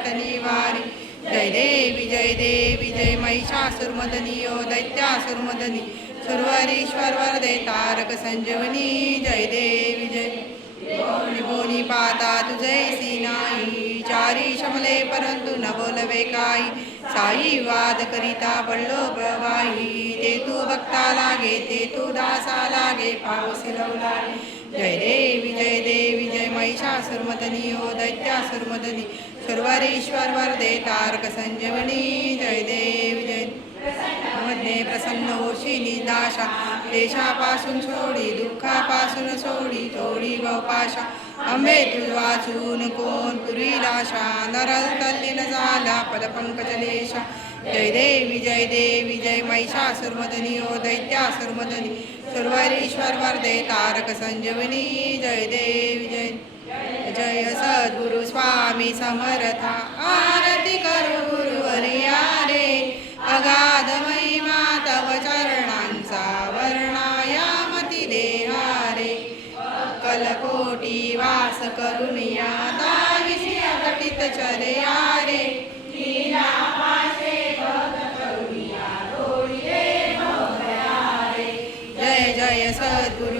संकट निवारी जय देवी जय महिषासुरमर्दिनी ओ दैत्यासुरमर्दिनी सुरवरीश्वर वरदे तारक संजीवनी जय देवी जय बोनी बोनी पाता तुझैसी नाही चारी शमले परंतु न बोलवे काही साई वाद करिता पडलो बवाई ते तू भक्ता लागे ते तू दासा लागे पाऊस लवला जय देवी जय महिषासुरमर्दिनी ओ दैत्यासुरमर्दिनी सुरवरीश्वर वरदे तारक संजीवनी जय देवी जय मध्ये प्रसन्न होशी निदाशा देशापासून सोडी दुःखापासून सोडी थोडी वपाशा अंबे तुझ वाचून कोण पुरी दाशा नरल तल्लीन झाला पदपंकजलेशा जय देवी जय महिषासुरमर्दिनी ओ दैत्यासुरमर्दिनी सुरवरीश्वर वरदे तारक संजीवनी जय देवी जय जय सद्गुरु स्वामी समर्था आरती करू गुरुवर्या रे अगाध महिमा तव चरणांचा वर्णायामती देहारे कलकोटी वास करुनिया दाविषी घटित चर्या रे लीला पाशे भक्त करुनिया डोळी रे जय जय सद्गुरु